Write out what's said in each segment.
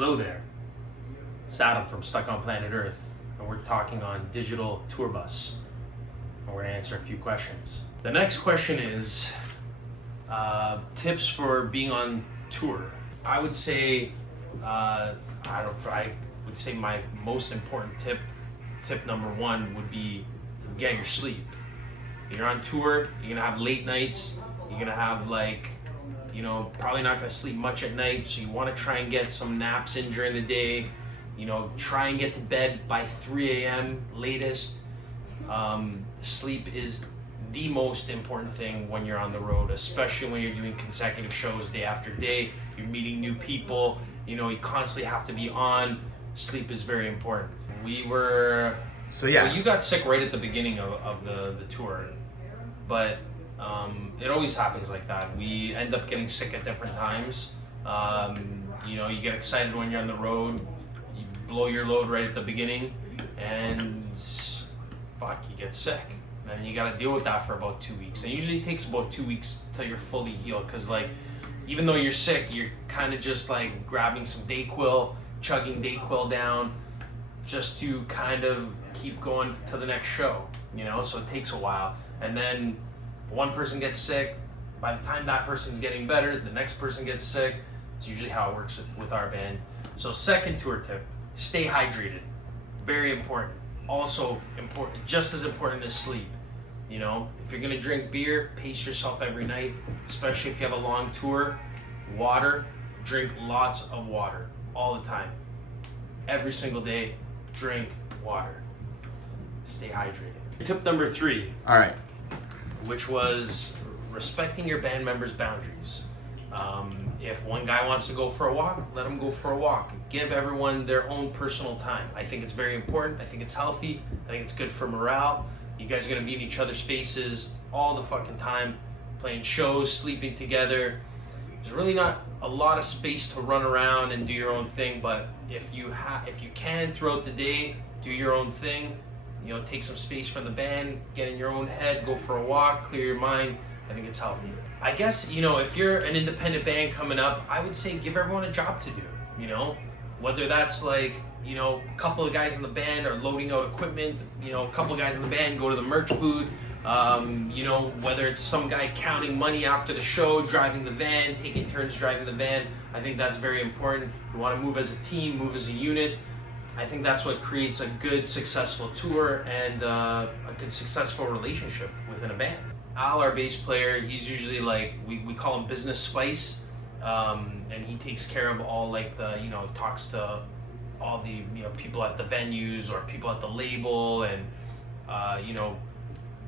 Hello there, it's Adam from Stuck on Planet Earth, and we're talking on Digital Tour Bus, and we're going to answer a few questions. The next question is tips for being on tour. I would say, I would say my most important tip number one would be get your sleep. You're on tour, you're gonna have late nights, you're gonna have probably not gonna sleep much at night, so you wanna try and get some naps in during the day. Try and get to bed by 3 a.m. latest. Sleep is the most important thing when you're on the road, especially when you're doing consecutive shows day after day. You're meeting new people, you constantly have to be on. Sleep is very important. Well, you got sick right at the beginning of the tour, but it always happens like that. We end up getting sick at different times. You get excited when you're on the road, you blow your load right at the beginning, and you get sick. And you got to deal with that for about 2 weeks. And usually it takes about 2 weeks till you're fully healed, because even though you're sick, you're kind of just grabbing some Dayquil, chugging Dayquil down, just to kind of keep going to the next show, so it takes a while. And then one person gets sick, by the time that person's getting better, the next person gets sick. It's usually how it works with our band. So second tour tip, stay hydrated. Very important. Also important, just as important as sleep. If you're gonna drink beer, pace yourself every night, especially if you have a long tour. Water, drink lots of water all the time. Every single day, drink water. Stay hydrated. Tip number 3. All right. Which was respecting your band members' boundaries. If one guy wants to go for a walk, let him go for a walk. Give everyone their own personal time. I think it's very important. I think it's healthy. I think it's good for morale. You guys are gonna be in each other's faces all the fucking time, playing shows, sleeping together. There's really not a lot of space to run around and do your own thing, but if you can throughout the day, do your own thing. Take some space from the band, get in your own head, go for a walk, clear your mind. I think it's healthy. I guess, if you're an independent band coming up, I would say give everyone a job to do, whether that's a couple of guys in the band are loading out equipment, a couple of guys in the band go to the merch booth, whether it's some guy counting money after the show, driving the van, taking turns driving the van. I think that's very important. You want to move as a team, move as a unit. I think that's what creates a good, successful tour and a good, successful relationship within a band. Al, our bass player, he's usually we call him Business Spice, and he takes care of all talks to all the people at the venues or people at the label, and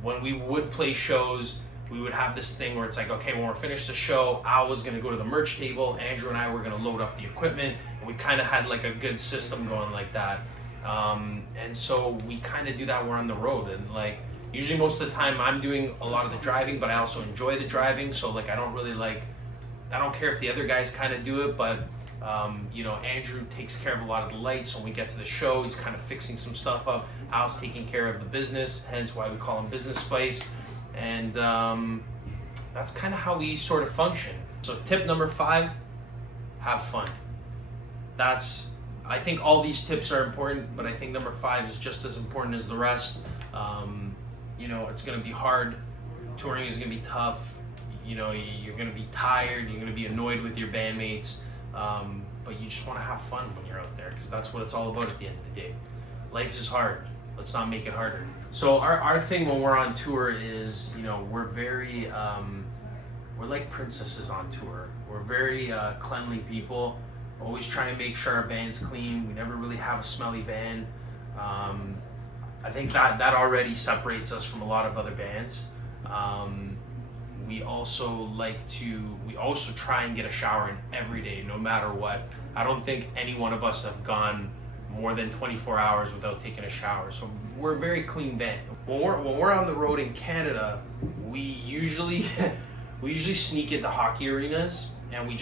when we would play shows, we would have this thing where it's okay, when we're finished the show, Al was going to go to the merch table, Andrew and I were going to load up the equipment, and we kind of had a good system going like that. And so we kind of do that when we're on the road, and usually most of the time I'm doing a lot of the driving, but I also enjoy the driving, so I don't care if the other guys kind of do it, but Andrew takes care of a lot of the lights. When we get to the show, he's kind of fixing some stuff up. Al's taking care of the business, hence why we call him Business Spice. And that's kind of how we sort of function. So tip number 5, have fun. I think all these tips are important, but I think number 5 is just as important as the rest. It's going to be hard. Touring is going to be tough. You're going to be tired. You're going to be annoyed with your bandmates. But you just want to have fun when you're out there, because that's what it's all about at the end of the day. Life is hard. Let's not make it harder. So our thing when we're on tour is, we're very, we're like princesses on tour. We're very cleanly people. Always try and make sure our van's clean. We never really have a smelly van. I think that already separates us from a lot of other bands. We also try and get a shower in every day, no matter what. I don't think any one of us have gone more than 24 hours without taking a shower. So we're a very clean band. When we're on the road in Canada, we usually sneak into hockey arenas, and we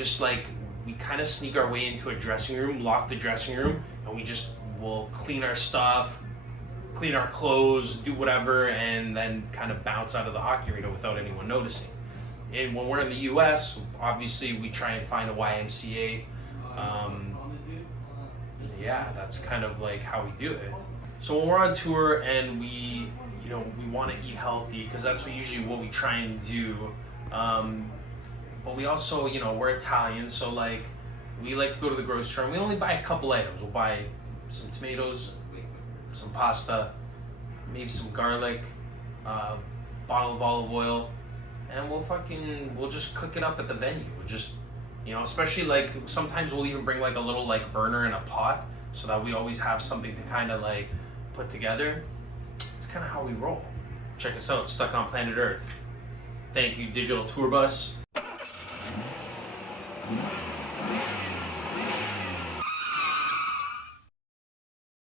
kind of sneak our way into a dressing room, lock the dressing room, and we'll clean our stuff, clean our clothes, do whatever, and then kind of bounce out of the hockey arena without anyone noticing. And when we're in the US, obviously we try and find a YMCA. yeah, that's kind of like how we do it. So when we're on tour and we want to eat healthy, because that's usually what we try and do. But we also, we're Italian, so like we like to go to the grocery store and we only buy a couple items. We'll buy some tomatoes, some pasta, maybe some garlic, bottle of olive oil, and we'll just cook it up at the venue. We'll just, especially like sometimes we'll even bring like a little like burner in a pot so that we always have something to kind of like put together. It's kind of how we roll. Check us out, Stuck on Planet Earth. Thank you, Digital Tour Bus.